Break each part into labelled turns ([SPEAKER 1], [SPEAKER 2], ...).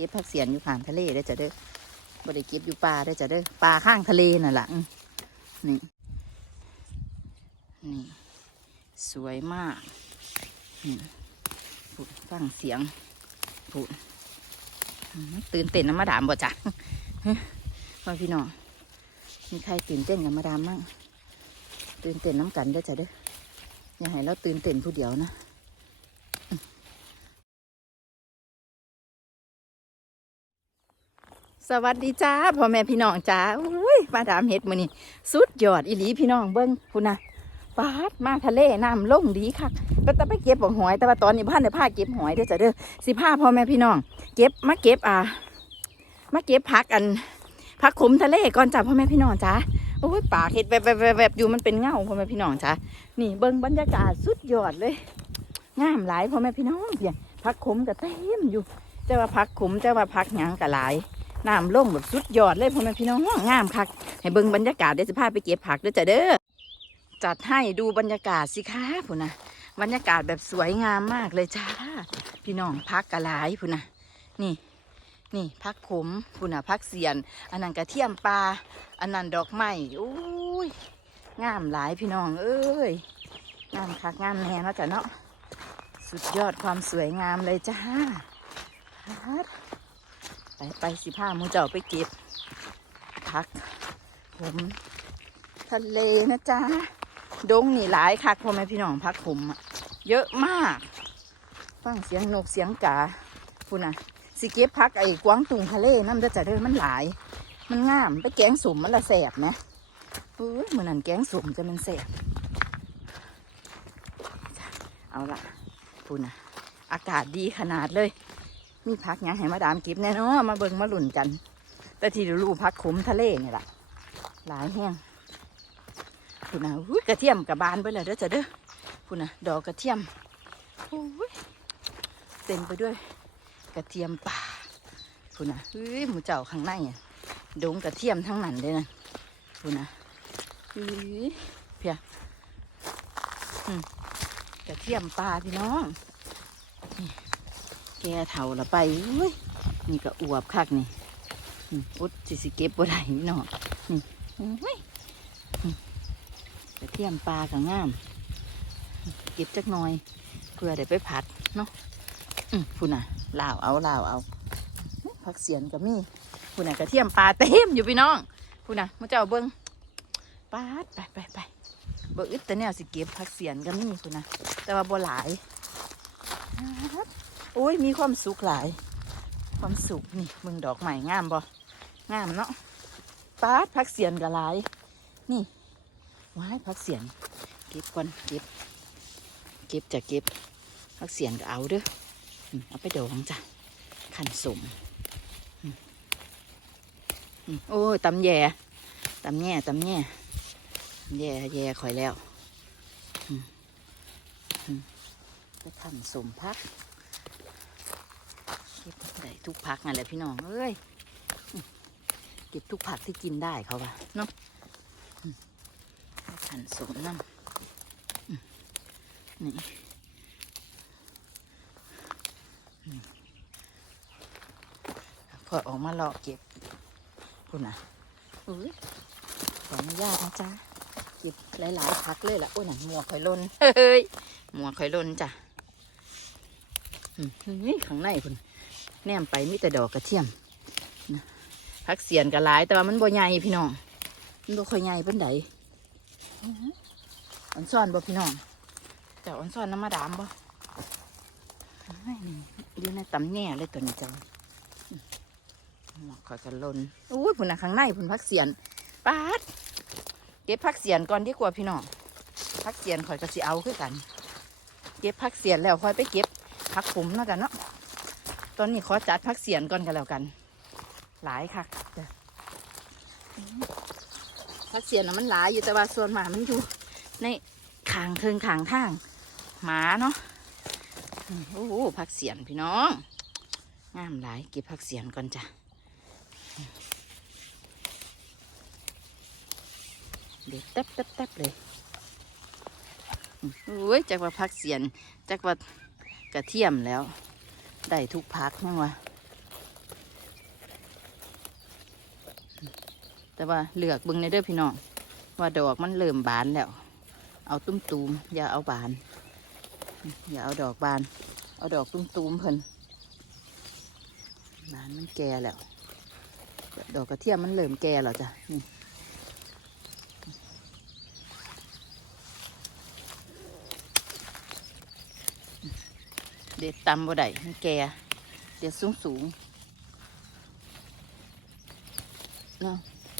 [SPEAKER 1] ก็บผักเสียนอยู่ข้างทะเลได้จะเด้อบ่ได้เก็บอยู่ป่าได้จะเด้อป่าข้างทะเลนั่นแหละนี่นี่สวยมากนี่พูดฟังเสียงพูดตื่นเต้นนะมาดามบ่จ้ะพ่อพี่น้องมีใครตื่นเต้นกับมาดามมั่งตื่นเต้นน้ำกันได้จ้ะเด้ออย่าให้เราตื่นเต้นผู้เดียวนะ สวัสดีจ้าพ่อแม่พี่น้องจ้าอุ้ยมาดามเฮ็ดมือนี้สุดยอดอีหลีพี่น้องเบิ้งพุ่นะปาดมาทะเลน้ำล่งดีคักก็จะไปเก็บบ่หอย แต่ว่าตอนนี้พ่านได้พาเก็บหอยเด้อจ้ะเด้อสิพาพ่อแม่พี่น้อง เก็บมาเก็บอ่ามาเก็บผักอันผักขมทะเลก่อนจ้าพ่อแม่พี่น้องจ้าโอ้ยปากเห็ดแวบแวบแบบอยู่มันเป็นเงาพ่อแม่พี่น้องจ้านี่เบิ้งบรรยากาศสุดยอดเลยงามหลายพ่อแม่พี่น้องเพียงผักขมก็เต็มอยู่แต่ว่าผักขมแต่ว่าผักหยังก็หลาย น้ำลงแบบสุดยอดเลยพ่อแม่พี่น้องงามคักให้เบิ่งบรรยากาศเดี๋ยวจะพาไปเก็บผักเด้อจ้ะเด้อจัดให้ดูบรรยากาศสิคะพุ่นนะบรรยากาศแบบสวยงามมากเลยจ้า พี่น้องพักกะหลายพุ่นนะนี่ นี่พักขมพุ่นนะพักเสียน อันนั้นกระเทียมปลาอันนั้นดอกไม้อุ้ยงามหลายพี่น้อง เอ้ยงามคักงามแน่เนาะจ้ะเนาะสุดยอดความสวยงามเลยจ้าพัด ไปไปสิผ้ามูเจ้าไปเก็บผัก ผมทะเลนะจ๊ะดงนี่หลายคักพ่อแม่พี่น้องพักผมเยอะมาก ฟังเสียงนกเสียงกาพูน่ะ สิเก็บพักไอ้กวางตุงทะเลน้ำจะจะเด้อมันหลาย มันงามไปแกงสมมันละแสบนะเอ้ยมือนนั่นแกงสมจะมันแสบเอาละพูน่ะ อากาศดีขนาดเลย มีพักยังให้มาดามก็บแน่นอนมาเบิ่งมาหลุ่นกัน แต่ที่รูพักขมทะเลนี่แหละหลายแห้งคุณนะอุ้ยกระเทียมกับบานไปเลยเด้อจ้ะเด้อคุณนะดอกกระเทียมอุ้ยเต็มไปด้วย กระเทียมป่าคุณนะอุ้ยหมูเจ้าข้างในอะดงกระเทียมทั้งนั้นเลยนะคุณนะอุ้ยเพียอืมกระเทียมป่าพี่น้อง แกเท่าละไปอุ้ยนี่ก็อวบคักนี่อุดสิสิเก็บบ่ได้นี่เนาะนี่กระเทียมปลาก็งาม เก็บจักหน่อยเพื่อได้ไปผัดเนาะอืมพูดน่ะลาวเอาลาวเอาผักเสียนก็มีพูดน่ะกระเทียมปลาเต็มอยู่พี่น้องพูดน่ะมาเจ้าเบิ้งปาดไปไปไปเบิ้งอึดแต่แนวสิเก็บผักเสียนก็มีพูดน่ะแต่ว่าบ่หลาย โอ้ยมีความสุขหลาย ความสุขนี่มึงดอกใหม่งามบ่งามเนาะปาพักเสียนกับหลาย นี่ว้ายพักเสียน เก็บก่อนเก็บ เก็บจะเก็บพักเสียนก็เอาเด้อเอาไปดองจ้ะขันสมโอ้ยตำแย่ตำแย่ตำแย่แย่แย่ข่อยแล้วไปขันสมพัก ทุกผักนั่นแหละพี่น้องเอ้ยเก็บทุกผักที่กินได้เขาว่าเนาะขันสมน้ำนี่พอออกมาเลาะเก็บคุณนะอุ้ยขออนุญาตนะจ๊ะเก็บหลายๆผักเลยล่ะโอ้ยหนังหมวกข่อยลนเฮ้ยหมวกข่อยลนจ้ะนี่ข้างในคุณ แนมไปมีแต่ดอกกระเทียมพักเสียนก็หลาย แต่ว่ามันบ่ใหญ่พี่น้อง มันบ่ค่อยใหญ่เป็นไดอ่อนซ่อนบ่พี่น้องเจ้าอ่อนซ่อนน้ำมาดามบ่อยู่ในตำแหน่เลยตัวนี้เจ้าหมอกขอยกันลนอุ้ยพุ่นนะข้างในพุ่นพักเสียนปาดเก็บพักเสียนก่อนดีกว่าพี่น้องพักเสียนข่อยก็สิเอาคือกัน เก็บพักเสียนแล้วค่อยไปเก็บพักผมเนาะกันเนาะ ตอนนี้ขอจัดพักเสียนก่อนกันแล้วกัน หลายค่ะพักเสียนน่ะมันหลายอยู่แต่ว่าส่วนหมามันอยู่ในขางเทิงขางทาง หมาเนาะโอ้โหพักเสียนพี่น้อง งามหลายเก็บพักเสียนก่อนจ้ะเด็ดแต๊บแต๊บแต๊บเลยโอ้ยจากว่าพักเสียนจากว่ากระเทียมแล้ว ได้ทุกพักยังวะแต่ว่าเหลือกบึงในเด้อพี่น้องว่าดอกมันเริ่มบานแล้ว เอาตุ้มตูมอย่าเอาบาน อย่าเอาดอกบาน เอาดอกตุ้มตูมเพิ่นบานมันแก่แล้ว ดอกกระเทียมมันเริ่มแก่แล้วจ้ะนี่ เด็ดตำบ่ได้มันแก่เด็ดสูงสูงเนาะ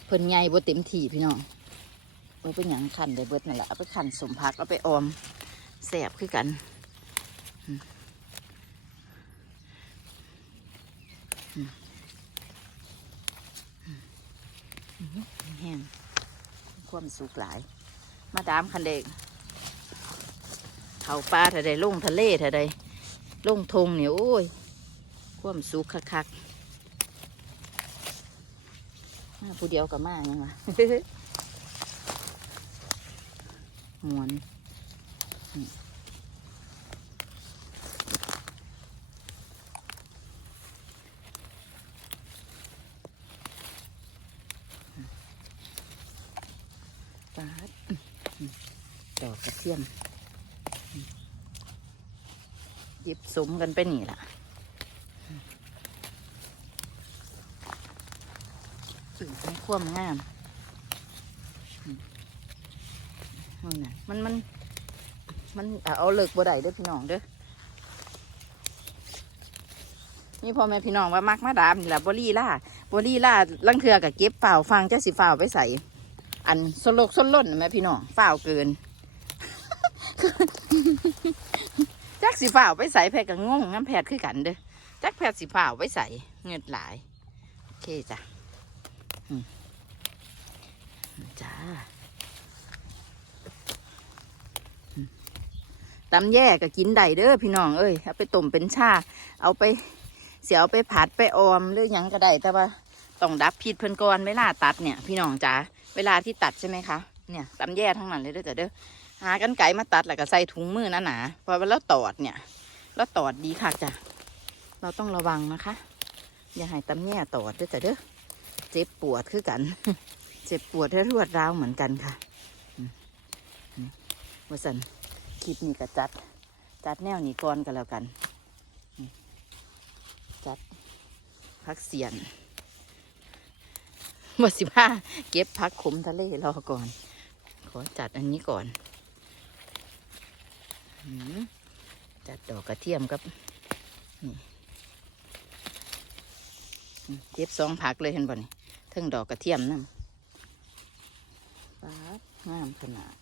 [SPEAKER 1] เพิ่นใหญ่บ่เต็มที่พี่น้องเอาไปหยังขันได้เบิดนั่นแหละเอาไปขันสมพักเอาไปออมแสบคือกันแห้งความสุกหลาย มาดามคันเด็กเขาปลาถ้าใดลุ่งทะเลถ้าใด ลงทงเนี่ยโอ้ยความสุกคักๆมาผู้เดียวกับมายังวะมวนอืมปาดอืมดอกกระเทียม หยิบสมกันไปนี่ล่ะถึงเป็นความงามมันมันมันมันเอาเลิกบ่ได้เด้อพี่น้องเด้อนี่พ่อแม่พี่น้องว่ามักมาดามนี่แหละบรี่ล่าบรี่ล่าลังเทือกับเก็บเปล่าฟังเจ้าสิฝ่าวไปใส่อันสโลกสล้นน่ะแม่พี่น้องเฝ่าเกิน จัก สิฝ่าวไปใส่แพทย์ก็งงน้ำแพทย์คือกันเด้อจักแพทสิฝ่าวไปใส่เงินหลาย โอเคจ้ะจ้าตำแย่ก็กินได้เด้อพี่น้องเอ้ยเอาไปต้มเป็นชา เอาไปเสียเอาไปผัดไปออมหรือยังก็ได้แต่ว่าต้องดับพิษเพิ่นก่อนเวลาตัดเนี่ย พี่น้องจ๋าเวลาที่ตัดใช่ไหมคะเนี่ยตำแย่ทั้งนั้นเลยเด้อจ้ะเด้อ หากันไก่มาตัดแล้วก็ใส่ถุงมือหนาๆเพราะว่าตอดเนี่ยเราตอดดีค่ะจ้ะเราต้องระวังนะคะ อย่าให้ตำแย่ตอดด้อจ้ะเด้อเจ็บปวดคือกัน เจ็บปวดและรวดร้าวเหมือนกันค่ะวสันคลิปนี้ก็จัด จัดแนวนี้ก่อนกันแล้วกัน จัดพักเสียนว่าสิบ้าเก็บพักขมทะเลรอก่อน ขอจัดอันนี้ก่อน จัดดอกกระเทียมกับเก็บสองผักเลยเห็นบ่นี่ทั้งดอกกระเทียมนั่นปาดงามขนาด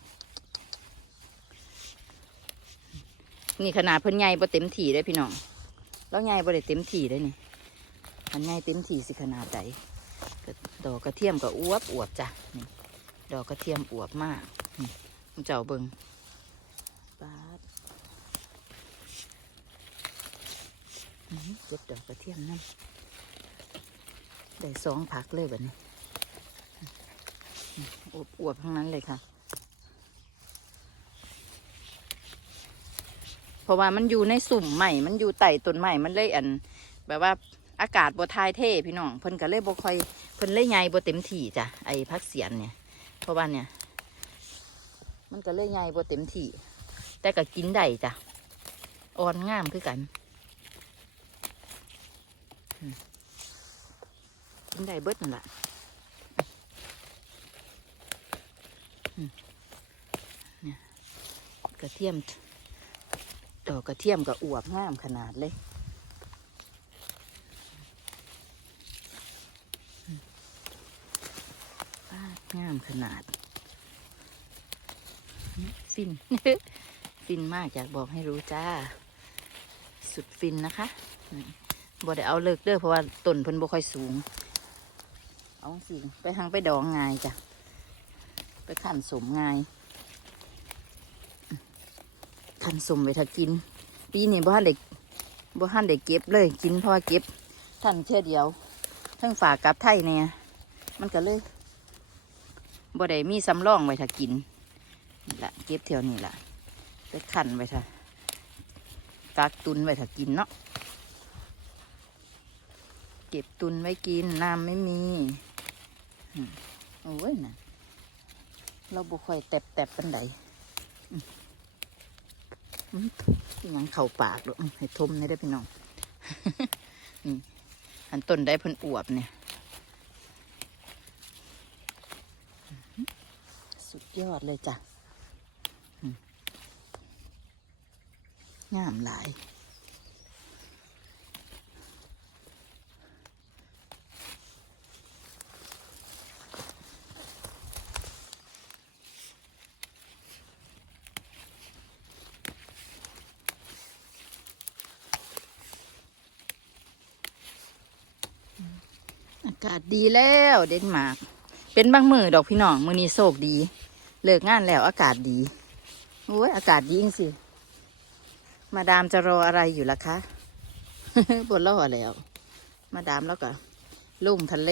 [SPEAKER 1] นี่ขนาดเพิ่นใหญ่บ่เต็มถี่เลยพี่น้อง แล้วใหญ่บ่ได้เต็มถี่เลยนี่อันใหญ่เต็มถี่สิขนาดใดก็ดอกกระเทียมก็อวบอวบจ้ะ ดอกกระเทียมอวบมากเจ้าเบิงปาดอื้อหือ เก็บดอกกระเทียมนั่นได้สองผักเลยแบบนี้อวบอวบๆทั้งนั้นเลยค่ะ เพราะว่ามันอยู่ในสุ่มใหม่ มันอยู่ไต่ต้นใหม่มันเลยอัน แบบว่าอากาศบ่ทายเทพี่น้องเพิ่นก็เลยบ่ค่อยเพิ่นเลยใหญ่บ่เต็มที่จ้ะไอ้พักเสียนเนี่ย เพราะว่าเนี่ย มันก็เลยใหญ่บ่เต็มที่แต่ก็กินได้จ้ะอ่อนงามคือกัน กินได้เบิดนั่นแหละกระเทียมดอกกระเทียมก็อวบงามขนาดเลยปาดงามขนาด ฟิน ฟินมากอยากบอกให้รู้จ้า สุดฟินนะคะ บ่ได้เอาเลิกเด้อเพราะว่าต้นเพิ่นบ่ค่อยสูง เอาสิไปทางไปดองง่ายจ้ะ ไปขันสมง่ายขันสมไปถ้ากิน ปีนี้บ่ทันเด็กบ่ทันเด็กเก็บเลย กินเพราะว่าเก็บท่านแค่เดียวทั้งฝากกับไทยเนี่ยมันก็เลยบ่ได้มีสำรองไว้ถ้ากินนี่ละเก็บเที่ยวนี่ละไปขันไว้ถ้ากักตุนไว้ถ้ากินเนาะ เก็บตุนไว้กินน้ำไม่มีโอ้ยนะเราบุค่อยแตบแตบปันไดยังเข่าปากด้วยให้ทมในได้พี่น้องนี่อันต้นได้พิ่นอวบเนี่ย สุดยอดเลยจ้ะงามหลาย ดีแล้วเดนมาร์กเป็นบางมือดอกพี่น้องมือนี้โศกดี เลิกงานแล้วอากาศดีโอ้ยอากาศดีจริงสิมาดามจะรออะไรอยู่ล่ะคะบนล่อแล้ว มาดามแล้วก็ลุ่มทะเล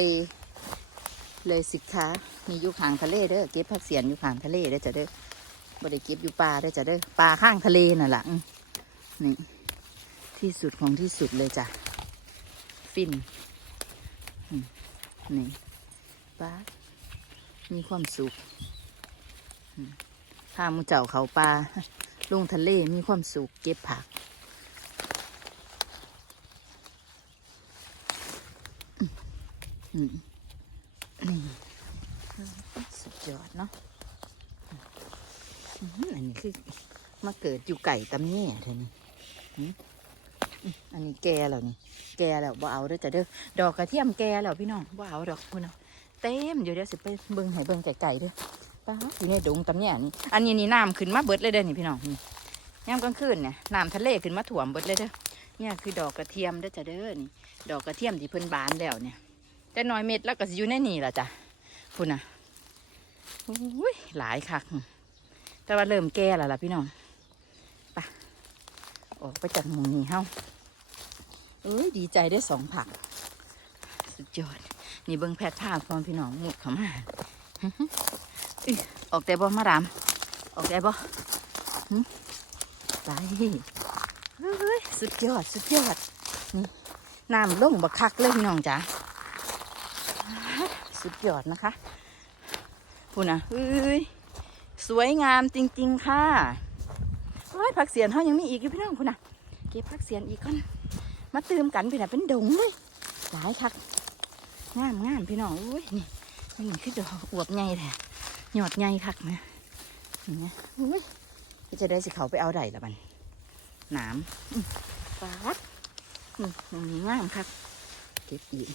[SPEAKER 1] เลยสิคะมีอยู่ข้างทะเลเด้อเก็บผักเสียนอยู่ข้างทะเลเด้อจะเด้อบ่ได้เก็บอยู่ป่าเด้อจะเด้อป่าข้างทะเลน่ะล่ะนี่ที่สุดของที่สุดเลยจ้ะฟิน นี่ป้ามีความสุขพามูเจ้าเขาปลาลงทะเลมีความสุขเก็บผักอืมนี่สุดยอดเนาะอันนี้คือมาเกิดอยู่ไก่ตำแย่เท่านี้ อันนี้แก่แล้วนี่ แก่แล้วบ่เอาเด้อจ้ะเด้อ ดอกกระเทียมแก่แล้วพี่น้องบ่เอาดอกพุ่นเอาเต็มอยู่เดี๋ยวสิไปเบิ่งให้เบิ่งไก่ๆเด้อป้าอยู่ในดงตำเนี่ยนี่ อันนี้นี่น้ำขึ้นมาเบิดเลยเด้อนี่พี่น้องนี่ยามกลางคืนเนี่ยน้ำทะเลขึ้นมาถ่วมเบิดเลยเด้อ เนี่ยคือดอกกระเทียมเด้อจ้ะเด้อนี่ ดอกกระเทียมที่เพิ่นบานแล้วเนี่ย แต่น้อยเม็ดแล้วก็สิอยู่ในนี่ล่ะจ้ะพุ่นน่ะโอ้ยหลายคัก แต่ว่าเริ่มแก่แล้วล่ะพี่น้อง ไป ออกไปจากหมู่นี้เฮา เอ้ยดีใจได้สองผัก สุดยอด นี่เบิ้งแพทย์ภาพพร้อมพี่น้องหมุดเข้ามาอออกแต่บ่มาดาม ออกแต่บ่ไปเฮ้ยสุดยอด สุดยอด นี่น้ำลงบักคักเลยพี่น้องจ๋าสุดยอดนะคะพูนะเอ้ยสวยงามจริง ๆ ค่ะโอ้ยผักเสียนเขายังมีอีกอยู่พี่น้องพูนะเก็บผักเสียนอีกก่อน มาตื่มกันพี่น่ะเป็นดงเลยหลายคักงามงามพี่น้องอุ้ยนี่นี่คือดอกอวบใหญ่แท้หยอดใหญ่คักนะนี่นะอุ้ยก็จะได้สิเขาไปเอาได้ละบันหนามอื้าดนี่นี้งามคักเก็บอีก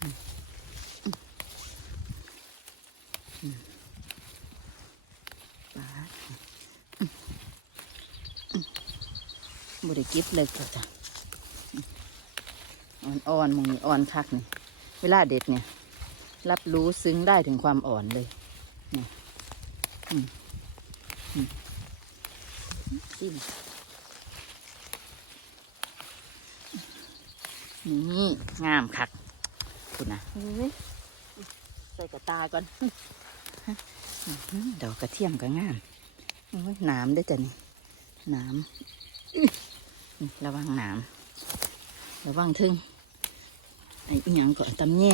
[SPEAKER 1] อืมอืมฟาดอืมอืม บ่ได้เก็บเลยก็จ้ะอ่อนๆมึงนี่อ่อนคักนี่เวลาเด็ดเนี่ย รับรู้ซึ้งได้ถึงความอ่อนเลยนี่อืมอืมจิ้มนี่งามคักคุณนะเฮ้ยใส่กระตาก่อนอื้อหือดอกกระเทียมก็งามโอ้ยหน้ำด้วยจ้ะนี่หน้ำอื้อนี่ ระวังหน้ำระวังทึงไอ้หยังก่อตำแย่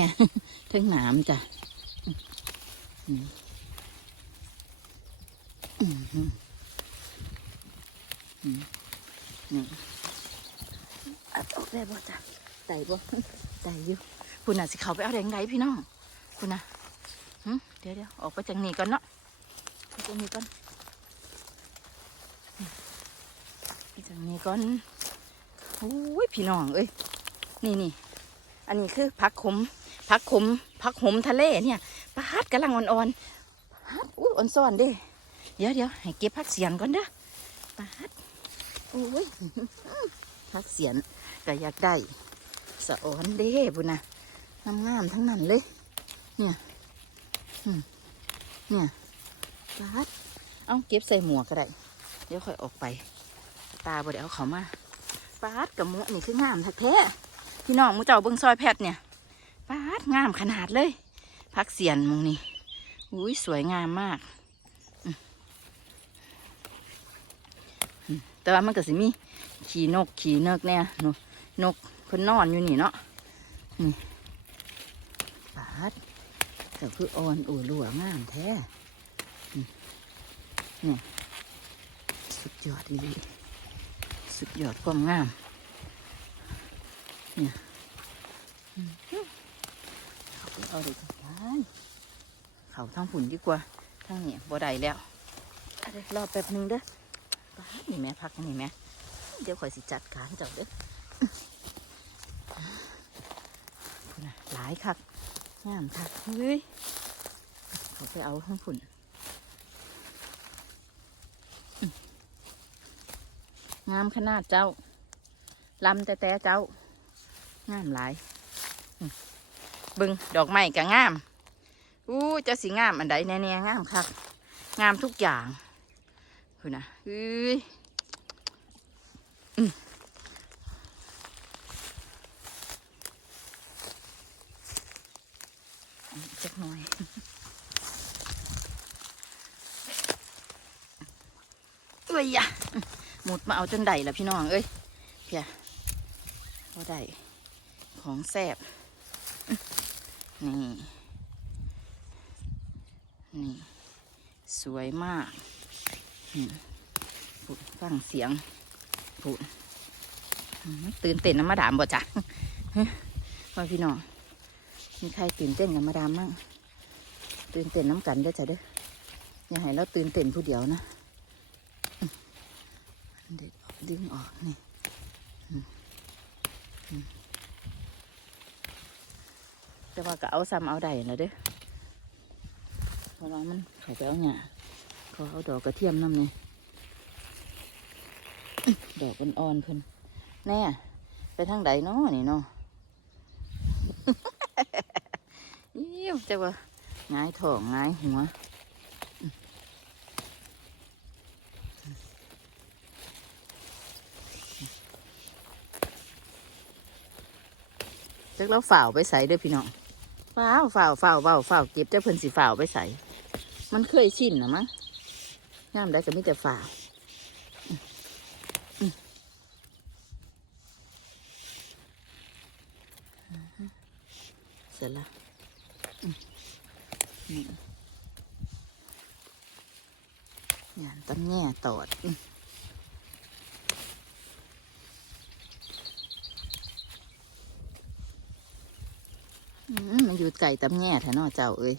[SPEAKER 1] ทั้งหนามจ้ะอืมอืมอืมอืมอืมอัดออกได้บ่จ้ะได้บ่ได้อยู่คุณน่ะสิเขาไปเอาแดงไดพี่น้องคุณน่ะเดี๋ยวเดี๋ยวออกไปจากนี่ก่อนเนาะไปจากนี่ก่อนอืมไปจากนี่ก่อน อ้ยพี่น้องเอ้ยนี่นี่อันนี้คือผักขมผักขมผักขมทะเลเนี่ยปาดกำลังอ่อนๆปาดอุ้ยอ่อนซ่อนเด้เดี๋ยวเดี๋ยวให้เก็บผักเสียนก่อนเด้อปาดอุ้ยผักเสียนก็อยากได้สะอ่อนเด้บุญนะงามๆทั้งนั้นเลย เนี่ยเนี่ยปาดเอาเก็บใส่หมวกก็ได้เดี๋ยวค่อยออกไป ตาบ่ได้เอาเขามา ปาดกับมวกนี่คืองามแท้ๆพี่น้องมูเจ้าเบิ้งซอยแพทย์เนี่ยปาดงามขนาดเลย พักเสียนหมงนี่อุ้ยสวยงามมาก แต่ว่ามันก็สิมี ขี่นกขี่เนกเนี่ยนกนกเพิ่นนอนอยู่นี่เนาะนี่ปาดก็คืออ่อนอูหลัวงามแท้นี่สุดยอดดี สุดยอดความงาม เนี่ยเอาไปเอาเลยจ้ะเขาทางฝุ่นดีกว่าทางนี้บ่ได้แล้วอาเดี๋ยวรอแป๊บหนึงเด้อป๊านี่แม่พักนี่แม่เดี๋ยวข่อยสิจัดการเจ้าเด้อหลายคักงามคักเฮ้ยเขาไปเอาทางฝุ่นอืม งามขนาดเจ้าลำแต่แต่เจ้างามหลายบึงดอกไม้ก็งามอู้จะสิงามอันใดแน่ๆงามคักงามทุกอย่างคุณนะเฮ้ยอืมจักหน่อยเอ้ยยะ หมุดมาเอาจนได้ละพี่น้องเอ้ยเพียพอได้ของแซบนี่นี่สวยมากนี่พูดฟังเสียงพูดตื่นเต้นนะมาดามบ่จ้ะว่าพี่น้องมีใครตื่นเต้นกับมาดามมั่งตื่นเต้นน้ำกันเด้อจ้ะเด้ออย่าให้เราตื่นเต้นผู้เดียวนะ เด็ดออกดึงออกนี่แต่ว่าก็เอาซ้ำเอาได้นะเด้อเพราะว่ามันเขาไปเอาเนี่ยเขาเอาดอกกระเทียมน้ำนี่ดอกอ่อนๆเพิ่นแน่ไปทางใดเนาะนี่เนาะยิ้วจะว่าหงายท้องหงายหัวอื้อจั กเราฝ่าวไปใส่เด้อพี่น้องฝ้าวฝ้าวฝ้าวฝ้าวฝ้าวเก็บแต่เพิ่นสิฝ้าวไปใส่มันเคยชินนะมั้งงามได้ก็มีแต่ฝ้าวอืมอืมเสร็จละอืมนี่งานตำแง่ตอด อยู่ไก่ตำแง่แท้นอเจ้าเอ้ย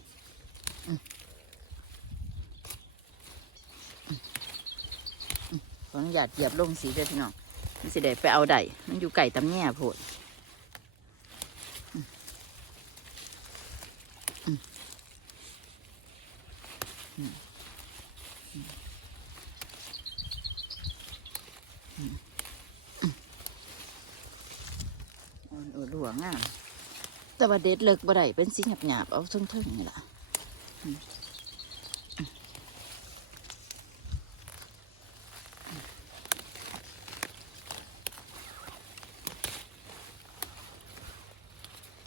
[SPEAKER 1] ขออนุญาตเหยียบลงสีเด้อพี่น้องมันสิได้ไปเอาได้มันอยู่ไก่ตำแง่โพดอืมอืมอืมอืมอืมอืมอ่อนเออหลวงงาม แต่ ว่าเด็ดเลิกบ่ได้เป็นสีหยาบๆเอาเทิงๆนี่ล่ะ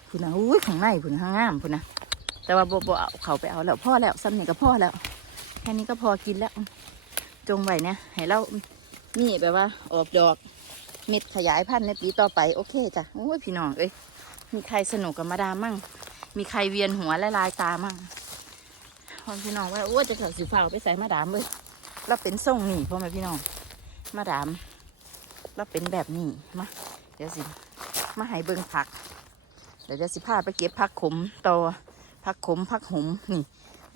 [SPEAKER 1] พุ่นนะอุ้ยข้างในพุ่นข้างงามพุ่นนะแต่ว่าบ่บ่เอาเขาไปเอาแล้วพ่อแล้วซ้ำนี่ก็พ่อแล้วแค่นี้ก็พอกินแล้ว จงไว้เนี่ยให้เรานี่แบบว่าออกดอก เม็ดขยายพันธุ์ในปีต่อไป โอเคจ้ะโอ้ยพี่น้องเอ้ย มีใครสนุกกับมาดามมั่ง มีใครเวียนหัวและลายตามั่งพอพี่น้องว่าโอ้จะเกิดสีฟ้าไปใส่มาดามเลยเราเป็นทรงนี่พ่อแม่พี่น้อง มาดามเราเป็นแบบนี้มาเดี๋ยวสิมาให้เบิ่งผักเดี๋ยวจะสิพาไปเก็บผักขมต่อผักขมผักหมนี่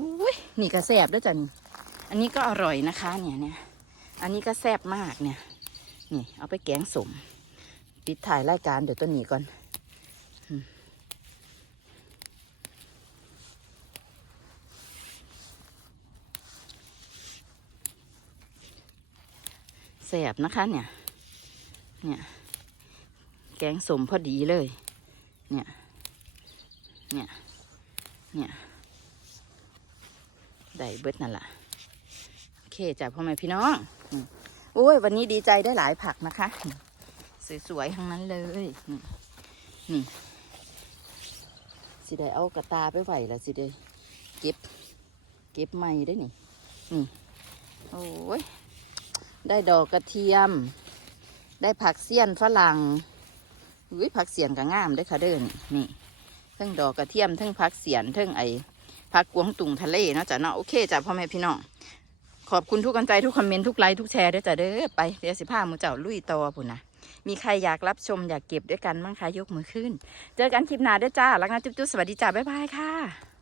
[SPEAKER 1] อุ้ยนี่ก็แซ่บด้วยจ้ะนี่อันนี้ก็อร่อยนะคะเนี่ยเนี่ยอันนี้ก็แซ่บมากเนี่ย นี่เอาไปแกงสมปิดถ่ายรายการเดี๋ยวต้นนี้ก่อน สบนะคะเนี่ย เนี่ย แกงสมพอดีเลย เนี่ย เนี่ย เนี่ย ได้เบิดนั่นแหละโอเคจ้ะพ่อแม่พี่น้องอืมโอ้ยวันนี้ดีใจได้หลายผักนะคะ สวยๆทั้งนั้นเลย นี่ สิได้เอากระตาไปไหวล้วสิได้เก็บ เก็บใหม่ได้นี่ นี่ โอ้ย ได้ดอกกระเทียม ได้ผักเสี้ยนฝรั่งอุ้ยผักเสียนก็งามเด้วยค่ะเด้อนี่นี่ทั้งดอกกระเทียมทั้งผักเสียนทั้งไอพักกวงตุงทะเลเนาะจ้ะเนาะโอเคจ้ะพ่อแม่พี่น้องขอบคุณทุกกำลังใจทุกคอมเมนต์ทุกไลค์ทุกแชร์ด้วยจ้ะเด้อไปเดี๋ยวสิพามูเจ้าลุยต่อพุ่นนะมีใครอยากรับชมอยากเก็บด้วยกันมั้งคะยกมือขึ้น เจอกันคลิปหน้าด้อจ้ารักนะจุ๊บๆสวัสดีจ้าบ๊ายบายค่ะ